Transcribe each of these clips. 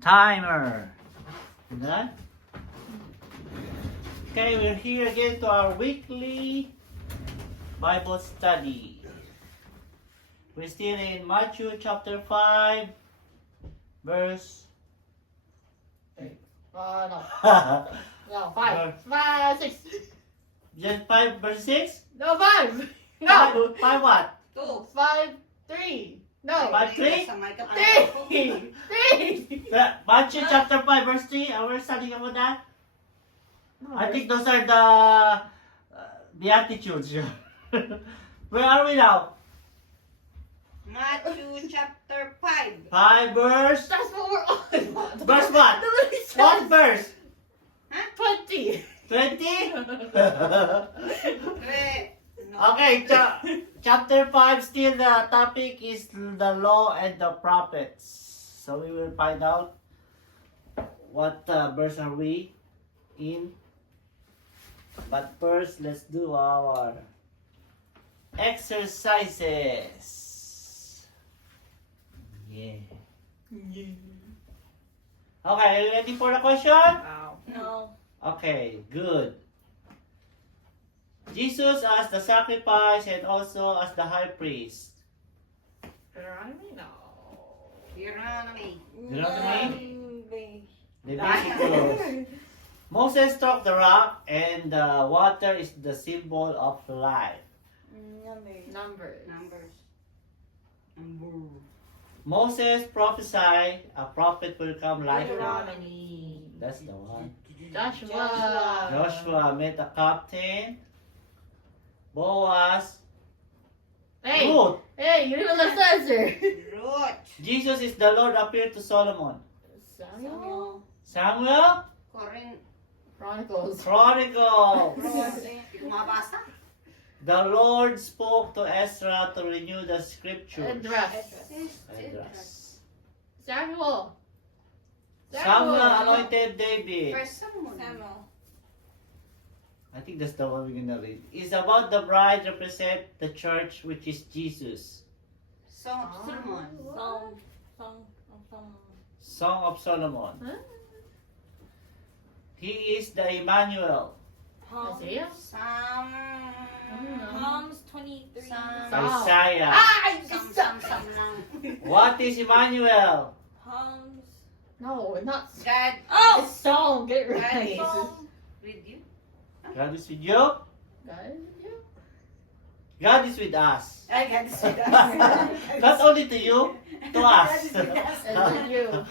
timer. Done? Okay, we're here again to our weekly Bible study. We're still in Matthew chapter 5, verse... No. John No, 5. 5, 6. 5, verse 6? No, 5. No. 5 what? 2. 5, 3. No. 5, 3? 3. 3. Matthew chapter 5, verse 3. We're studying about that. I think those are the Beatitudes. Where are we now? Matthew chapter 5. 5 verse. That's what we're on. Verse what? Nobody says What verse? 20. 20? No. Okay, chapter 5, still the topic is the law and the prophets. So we will find out what verse are we in. But first, let's do our exercises. Yeah. Okay, are you ready for the question? Wow. No. Okay, good. Jesus as the sacrifice and also as the high priest. Deuteronomy? No. Deuteronomy. Deuteronomy? The basic rules. Moses struck the rock and the water is the symbol of life. Numbers. Moses prophesied a prophet will come like him. Deuteronomy. That's the one. Joshua. Joshua met a captain. Boaz. Hey. Ruth. Hey, you didn't let us answer. Ruth. Jesus is the Lord appeared to Solomon. Samuel. Samuel. Chronicles. Chronicles. Hindi ko mabasa. The Lord spoke to Ezra to renew the scriptures. Esdras. Samuel. Samuel anointed David. First Samuel. I think that's the one we're gonna read. It's about the bride represent the church, which is Jesus. Song of Solomon. Song of Solomon. Huh? He is the Emmanuel. Isaiah? Psalms 23. Psalm. Isaiah. Sam lang. What is Emmanuel? Psalms. No, not. God. Oh! It's Psalm. Get it God right. Psalm. With you. God is with you. Guys, you. God is with us. Ay, God is with us. Not only to you, to us. And then you.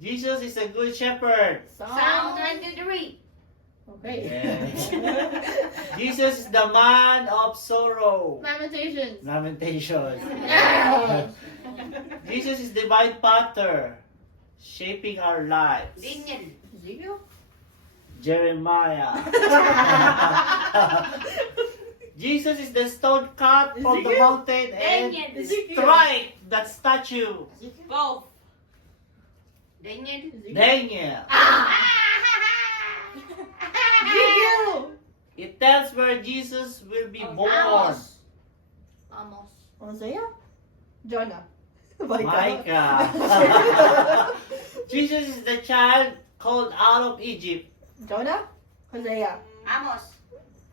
Jesus is a good shepherd. Psalm 23. Okay. Yes. Jesus is the man of sorrow. Lamentations. Lamentation. Yeah. Jesus is divine pattern, shaping our lives. Daniel. Ezekiel? Jeremiah. Jesus is the stone cut from the Ezekiel? mountain and Daniel. strike that statue. Both. Daniel. Daniel. Ezekiel! It tells where Jesus will be born. Amos. Hosea? Jonah. Micah. Jesus is the child called out of Egypt. Jonah? Hosea. Amos.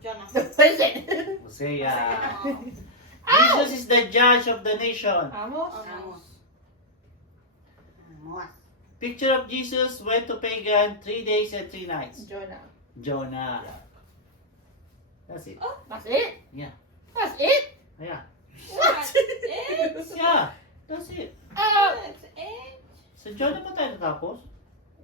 Jonah. What is it? Hosea. Ow! Jesus is the judge of the nation. Amos? Amos. Amos. Picture of Jesus went to pagan 3 days and 3 nights. Jonah. Jonah. That's it. That's it? Yeah. That's it? Yeah. What? That's it. Yeah. That's it. That's it. So Jonah pa tayo natapos?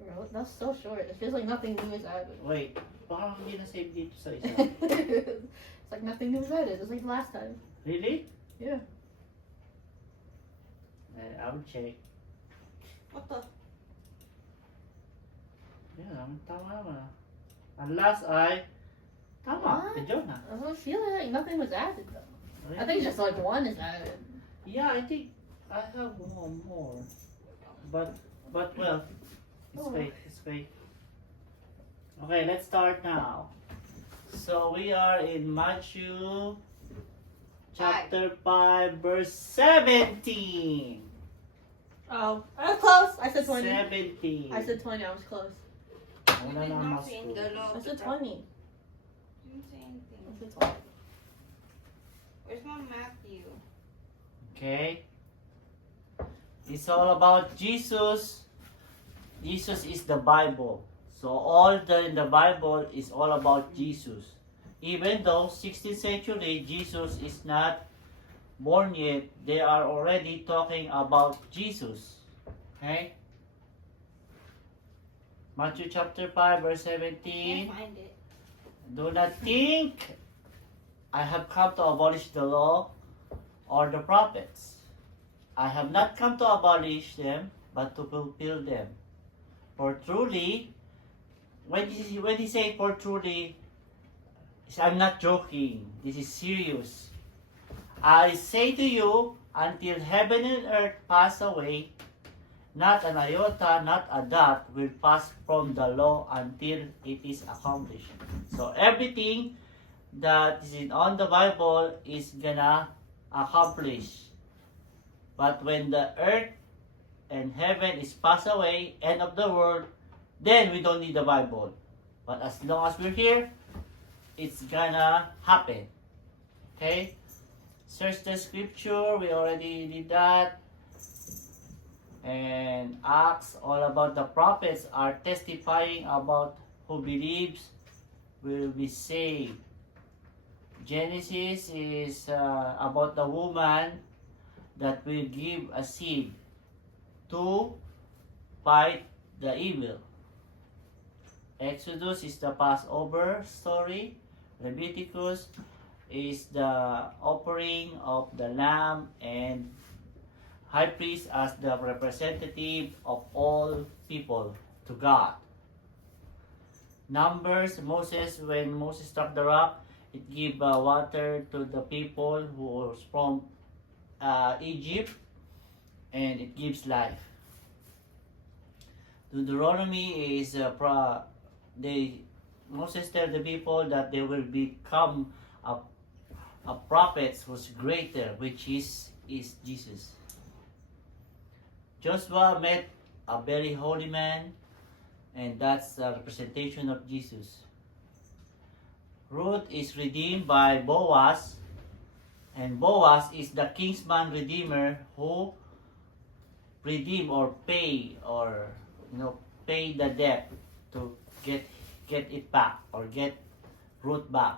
Bro, that's so short. It feels like nothing new is added. Wait. Baka hindi na-save dito sa isa. It's like nothing new is added. It's like the last time. Really? Yeah. I will check. What the? Yeah, tama naman. Ang last ay tama, What? kay Jonah. I don't feel like nothing was added though. I think just like one is added. Yeah, I think I have one more. But well, it's fake, it's fake. Okay, let's start now. So we are in Matthew chapter 5 verse 17. Oh, I was close. I said 20. 17. I said 20. I was close. Wala You did na not mas say school. the law I of said the 20. Didn't say anything. I said 20. Where's my Matthew? Okay? It's all about Jesus. Jesus is the Bible. So all in the Bible is all about Jesus. Even though 16th century Jesus is not born yet, they are already talking about Jesus. Okay? Matthew chapter 5 verse 17. Can't find it. Do not think I have come to abolish the law or the prophets. I have not come to abolish them, but to fulfill them. For truly, when he say for truly, I'm not joking. This is serious. I say to you, until heaven and earth pass away, not an iota, not a dot will pass from the law until it is accomplished. So everything that is on the Bible is gonna accomplish. But when the earth and heaven is passed away, end of the world, then we don't need the Bible. But as long as we're here, it's gonna happen. Okay? Search the scripture, we already did that. And Acts, all about the prophets are testifying about who believes will be saved. Genesis is about the woman that will give a seed to fight the evil. Exodus is the Passover story. Leviticus is the offering of the lamb, and high priest as the representative of all people to God. Numbers, Moses, when Moses struck the rock, it gave water to the people who was from Egypt, and it gives life. Deuteronomy is Moses tell the people that they will become a prophet who's greater, which is Jesus. Joshua met a very holy man, and that's a representation of Jesus. Ruth is redeemed by Boaz, and Boaz is the kinsman redeemer who redeem or pay the debt to get it back or get Ruth back.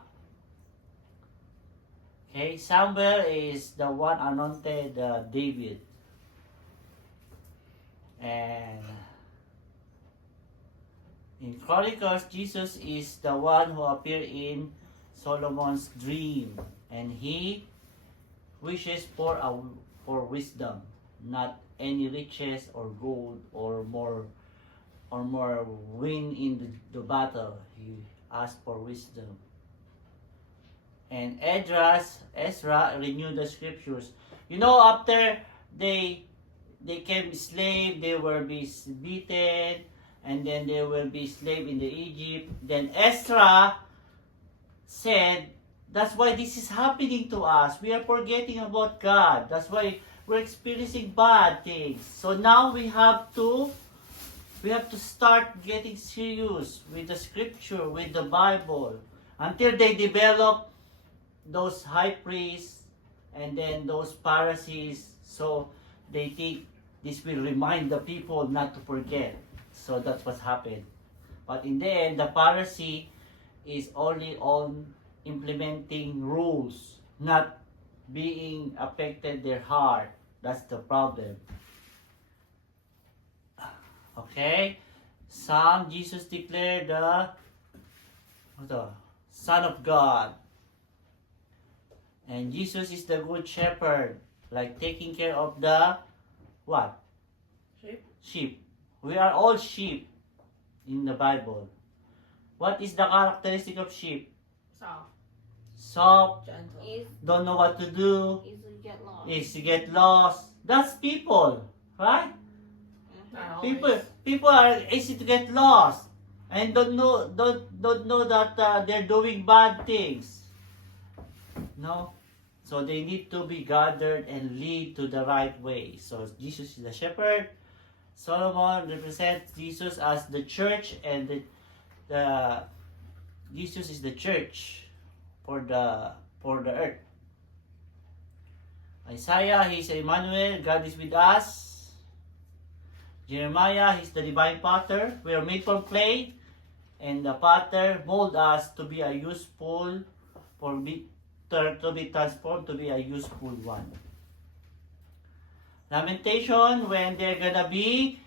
Okay, Samuel is the one anointed David. And in Chronicles, Jesus is the one who appeared in Solomon's dream, and he wishes for wisdom, not any riches or gold or more win in the battle. He asked for wisdom. And Ezra renewed the scriptures. After they came slave, they were beaten, and then they will be slave in the Egypt. Then Ezra said, that's why this is happening to us. We are forgetting about God. That's why we're experiencing bad things. So now we have to start getting serious with the scripture, with the Bible, until they develop those high priests and then those Pharisees. So they think this will remind the people not to forget. So that's what's happened. But in the end, the Pharisee is only on implementing rules, not being affected their heart. That's the problem. Okay? Jesus declared the Son of God. And Jesus is the good shepherd, like taking care of the what? Sheep. We are all sheep in the Bible. What is the characteristic of sheep? Soft, Gentle. don't know what to do, Easily get lost. easy to get lost. That's people, right? Not People always. are easy to get lost and don't know that they're doing bad things. No. So they need to be gathered and lead to the right way. So Jesus is the shepherd. Solomon represents Jesus as the church, and the Jesus is the church for the earth. Isaiah, he's Emmanuel, God is with us. Jeremiah, he's the divine potter. We are made from clay, and the potter mold us to be a useful, to be transformed to be a useful one. Lamentation, when they're gonna be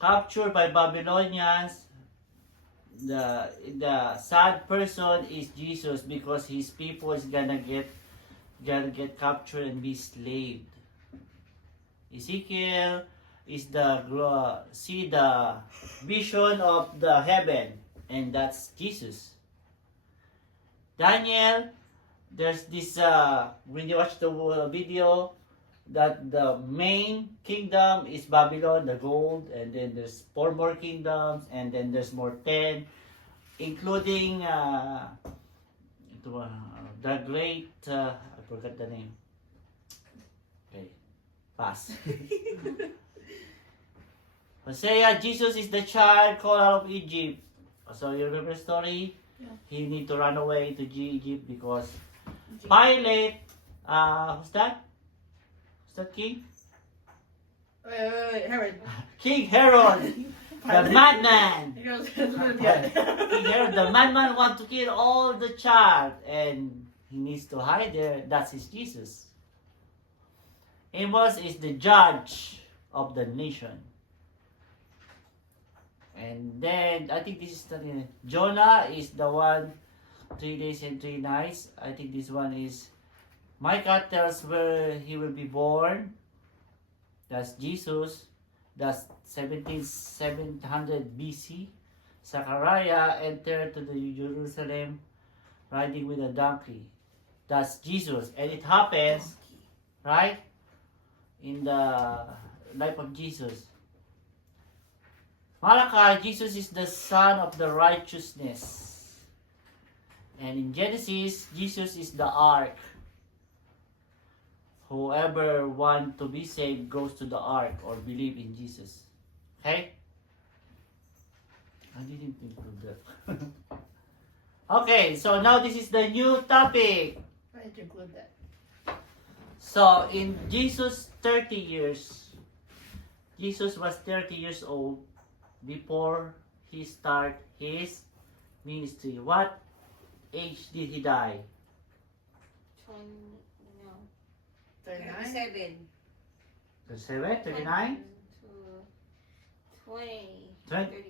captured by Babylonians, the sad person is Jesus, because his people is gonna get captured and be slaved. Ezekiel is see the vision of the heaven, and that's Jesus. Daniel, there's this when you watch the video, that the main kingdom is Babylon, the gold, and then there's 4 more kingdoms, and then there's more 10, including the great, I forgot the name. Okay, pass. Hosea, Jesus is the child called out of Egypt. So you remember the story? Yeah. He need to run away to Egypt because Pilate, who's that? Who's that king? Wait, Herod. King Herod, the madman. He goes, King Herod, the madman, want to kill all the child, and he needs to hide there. That's his Jesus. Amos is the judge of the nation. And then, I think this is the Jonah is the one, 3 days and 3 nights. I think this one is, Micah tells where he will be born. That's Jesus. That's 700 BC. Zechariah entered to the Jerusalem riding with a donkey. That's Jesus. And it happens, right, in the life of Jesus. Malachi, Jesus is the son of the righteousness. And in Genesis, Jesus is the ark. Whoever want to be saved goes to the ark or believe in Jesus. Okay? I didn't include that. Okay, so now this is the new topic. I had to include that. So in Jesus' 30 years, Jesus was 30 years old before he started his ministry. What age did he die? 39? 37. 37, 39? 20. 20? 38.